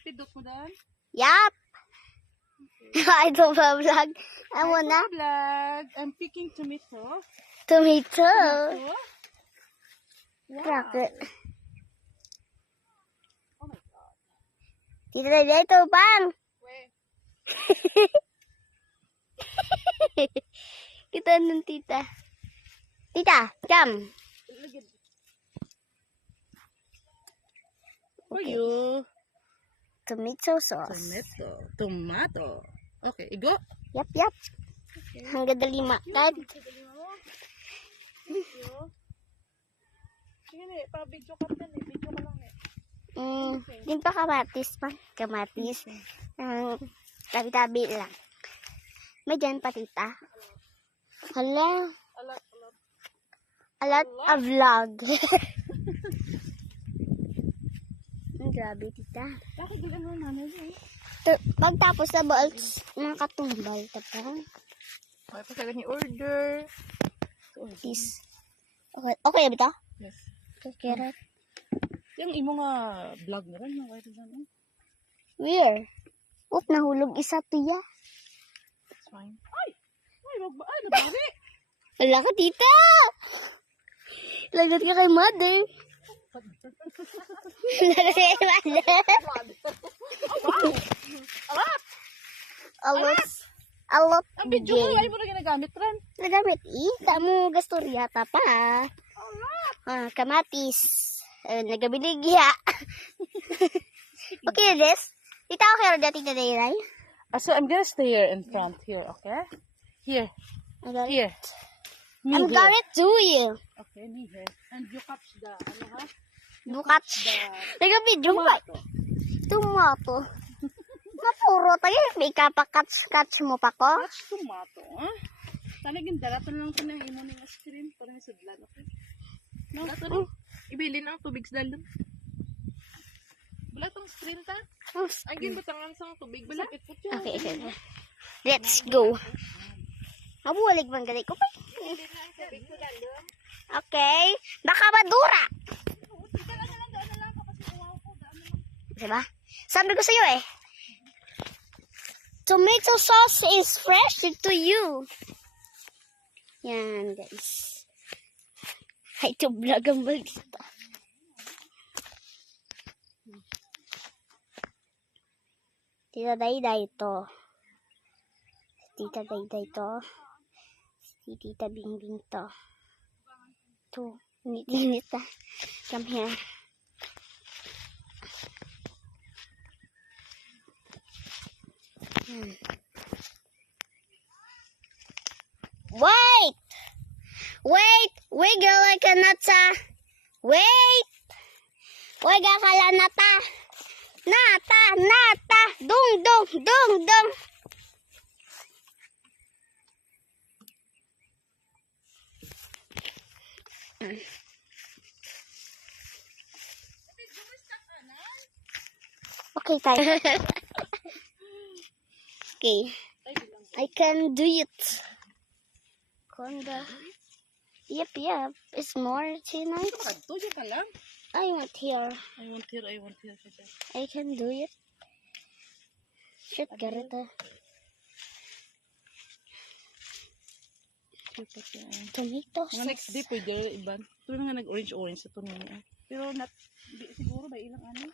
Pidot mo daan? Yup. Ito ba vlog? Amo na? Vlog. I'm picking tomato. Tomato. Wow. Rocket. Oh my God. Dito, bang. Wait. Kita nun, tita. Tita, come. For you. Tomato sauce. Tomato. Okay, igo. Yup. Hanggang dali makan. Sige na, pa-video ka na. Video ka lang eh. Din pa kamatis pa. Kamatis. Tabi-tabi lang. May dyan pa, tita. Hala. A lot of vlog. Grabe, tita. Bakit gano'n mo nanay eh? Pagtapos na balls, nakatumbal. Tapos, Okay, pasagan ni order. is. Okay, bita? Yes. Okay, right. Yung imo nga vlog na rin, no? Kahit saan, Where? Oop, nahulog isa, tiya. It's fine. Ay, nabali. Wala ka, tita! Lagnat ka kay mother. Lagnat ka kay mother. A lot. Ang video ko, ay mo na ginagamit rin. Nagamit, mo gastoryata pa. Kamatis. Nagabiligya. Okay, this. Tita, okay rin dati na day, So, I'm gonna stay here in front here, okay? Here. Here. Me I'm here. going to you. Okay, me here. And you catch the, ha? Bukat. Nagabidyo pa. Tomato. Napuro tayo. May kapakats mo pa ko. Catch tomato, ha? Tanagin, dalatan lang ko na imo ng screen para may sudlan, okay? No, sorry. Ibilin ang tubig sa dalon. Wala tong screen ta? Agin batangan sa tubig. Balakit po siya. Okay. Let's go. Mabuhalig bang galing ko pa. Okay. Baka madura. Diba? Sabi ko sa'yo eh. Tomato sauce is fresh to you. Yan, guys. Ay, ito vlog ang balista. Tita Dayday to. Tita Dayday to. Si Tita Bingbing to. To. Init-init ah. Come here. Wait! Wiggle like a nata. Wait! Wiggle kala nata. Nata. Dung. Okay, tayo. Okay. I can do it. Konda. Yep. It's more tonight. Kadto siya ka lang. I want here. I want here. I can do it. Shit, garita. Tomatoes. Mga next day, pwede iban. Ito nga nag-orange-orange ito niya. Pero siguro ba ilang ano?